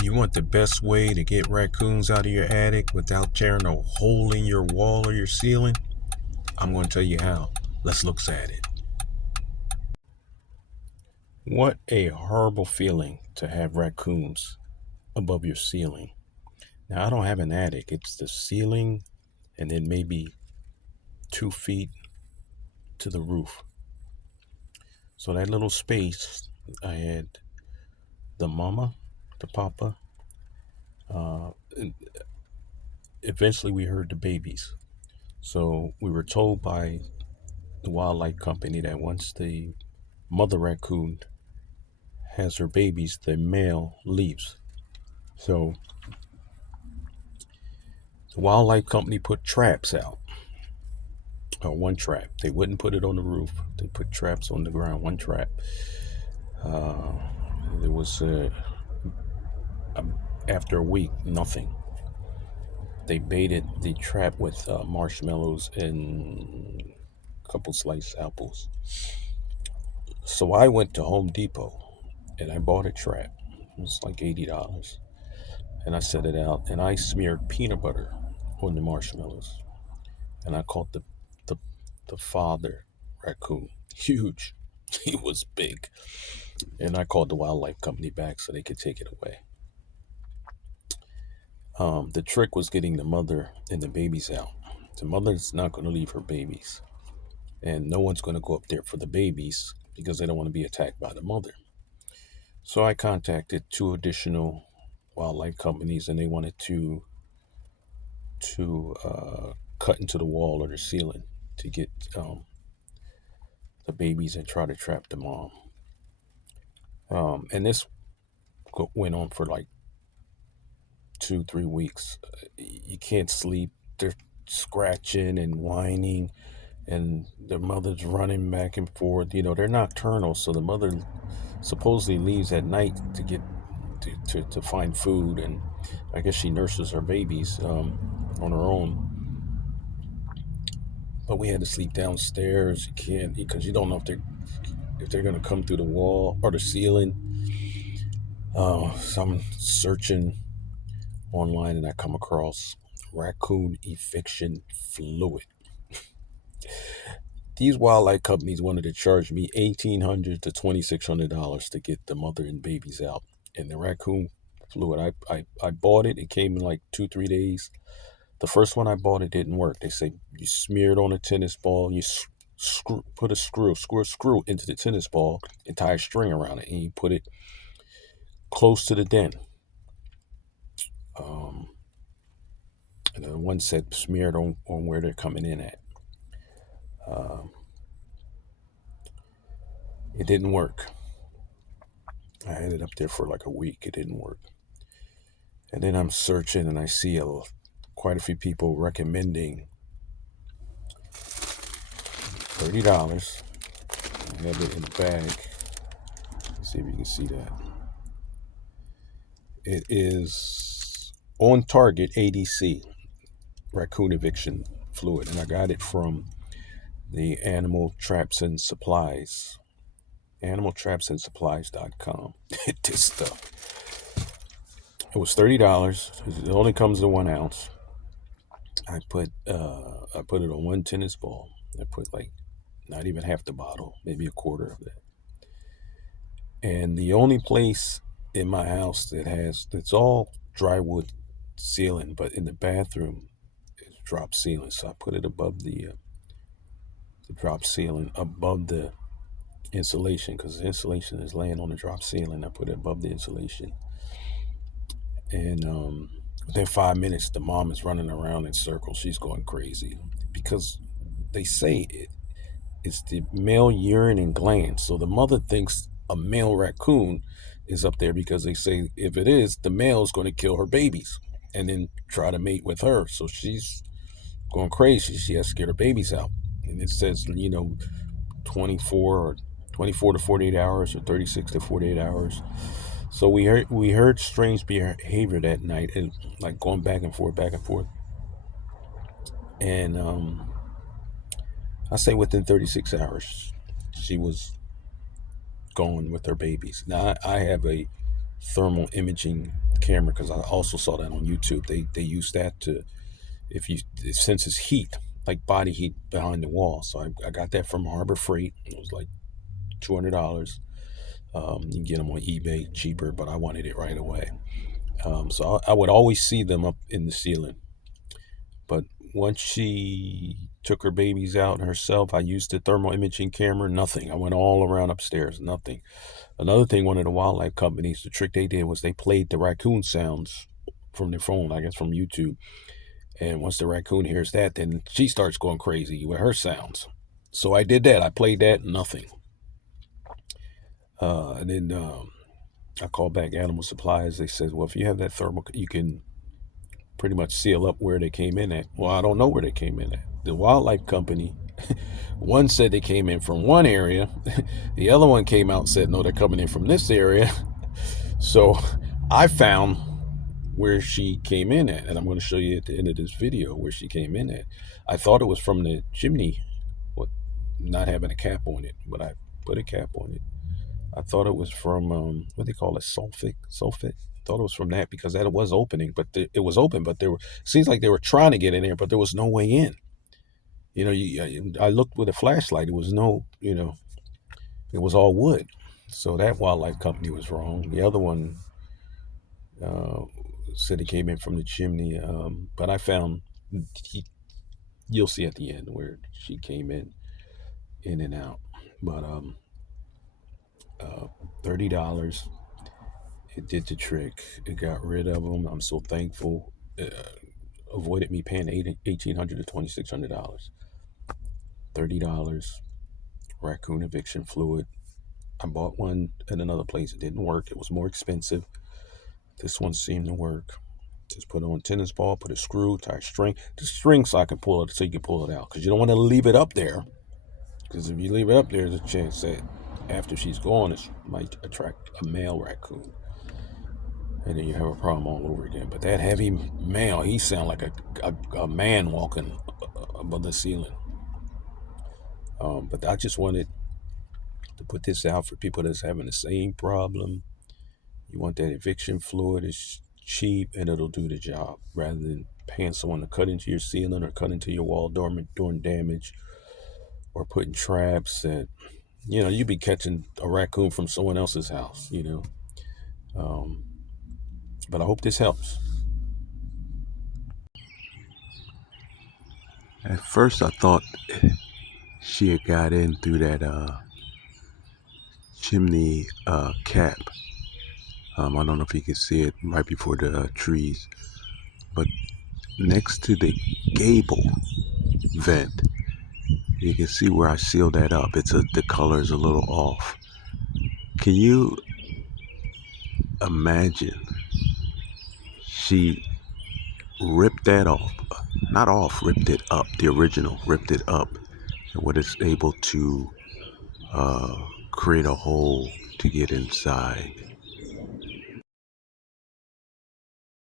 You want the best way to get raccoons out of your attic without tearing a hole in your wall or your ceiling? I'm going to tell you how. Let's look at it. What a horrible feeling to have raccoons above your ceiling. Now, I don't have an attic, it's the ceiling and then maybe 2 feet to the roof. So, that little space, I had the mama, the papa. And eventually, we heard the babies. So, we were told by the wildlife company that once the mother raccoon has her babies, the male leaves. So the wildlife company put traps out, or one trap. They wouldn't put it on the roof. They put traps on the ground, one trap. Uh, there was a, after a week, nothing. They baited the trap with marshmallows and a couple sliced apples. So I went to Home Depot and I bought a trap. It was like $80. And I set it out and I smeared peanut butter on the marshmallows. And I caught the, the father raccoon. Huge. He was big. And I called the wildlife company back so they could take it away. The trick was getting the mother and the babies out. The mother's not going to leave her babies. And no one's going to go up there for the babies because they don't want to be attacked by the mother. So I contacted two additional wildlife companies and they wanted to cut into the wall or the ceiling to get the babies and try to trap the mom. And this went on for like 2, 3 weeks. You can't sleep. They're scratching and whining, and their mother's running back and forth. You know, they're nocturnal, so the mother supposedly leaves at night to get to find food, and I guess she nurses her babies on her own. But we had to sleep downstairs. You can't because you don't know if they're gonna come through the wall or the ceiling. So I'm searching online and I come across raccoon eviction fluid. These wildlife companies wanted to charge me $1,800 to $2,600 to get the mother and babies out. And the raccoon fluid, I bought it. It came in like 2, 3 days. The first one I bought, it didn't work. They say you smear it on a tennis ball, you put a screw into the tennis ball and tie a string around it, and you put it close to the den. Um, and the one said smeared on where they're coming in at. Um, it didn't work. I had it up there for like a week. It didn't work. And then I'm searching and I see quite a few people recommending $30. I have it in the bag. Let's see if you can see that. It is on target ADC, raccoon eviction fluid. And I got it from the Animal Traps and Supplies. Animaltrapsandsupplies.com. This stuff. It was $30. It only comes in 1 ounce. I put it on one tennis ball. I put like not even half the bottle, maybe a quarter of that. And the only place in my house it's all drywood ceiling, but in the bathroom it's drop ceiling. So I put it above the drop ceiling, above the insulation, because the insulation is laying on the drop ceiling. I put it above the insulation. And within 5 minutes, the mom is running around in circles. She's going crazy because they say it's the male urine and glands. So the mother thinks a male raccoon is up there because they say if it is, the male is going to kill her babies and then try to mate with her. So she's going crazy. She has to get her babies out. And it says, 24 to 48 hours or 36 to 48 hours. So we heard strange behavior that night, and like going back and forth, and I say within 36 hours, she was gone with her babies. Now I have a thermal imaging camera, because I also saw that on YouTube. They use that to, if you, it senses heat, like body heat behind the wall. So I got that from Harbor Freight. It was like $200. You can get them on eBay cheaper, but I wanted it right away. So I would always see them up in the ceiling. But once she took her babies out herself, I used the thermal imaging camera. Nothing. I went all around upstairs. Nothing. Another thing, one of the wildlife companies, the trick they did was they played the raccoon sounds from their phone, I guess from YouTube. And once the raccoon hears that, then she starts going crazy with her sounds. So I did that. I played that. Nothing. And then I called back Animal Supplies. They said, well, if you have that thermal, you can pretty much seal up where they came in at. Well, I don't know where they came in at. The wildlife company, one said they came in from one area. The other one came out and said, no, they're coming in from this area. So I found where she came in at, and I'm going to show you at the end of this video where she came in at. I thought it was from the chimney, what, not having a cap on it, but I put a cap on it. I thought it was from what they call it, sulfate. Thought it was from that, because that was opening, but it was open, but there were, seems like they were trying to get in there, but there was no way in. You know, I looked with a flashlight. It was no, you know, it was all wood. So that wildlife company was wrong. The other one said it came in from the chimney, but I found, you'll see at the end where she came in and out. But $30. It did the trick. It got rid of them. I'm so thankful. Avoided me paying $1,800 to $2,600. $30. Raccoon eviction fluid. I bought one at another place. It didn't work. It was more expensive. This one seemed to work. Just put it on a tennis ball, put a screw, tie a string. The string so I can pull it, so you can pull it out. Because you don't want to leave it up there. Because if you leave it up there, there's a chance that after she's gone, it might attract a male raccoon. And then you have a problem all over again. But that heavy male, he sounded like a man walking above the ceiling. But I just wanted to put this out for people that's having the same problem. You want that eviction fluid. It's cheap and it'll do the job, rather than paying someone to cut into your ceiling or cut into your wall doing damage, or putting traps that, you know, you be catching a raccoon from someone else's house, you know. But I hope this helps. At first I thought she had got in through that chimney cap. I don't know if you can see it right before the trees, but next to the gable vent, you can see where I sealed that up. The color is a little off. Can you imagine? She ripped that off. Not off, ripped it up. The original, ripped it up. And what is able to create a hole to get inside.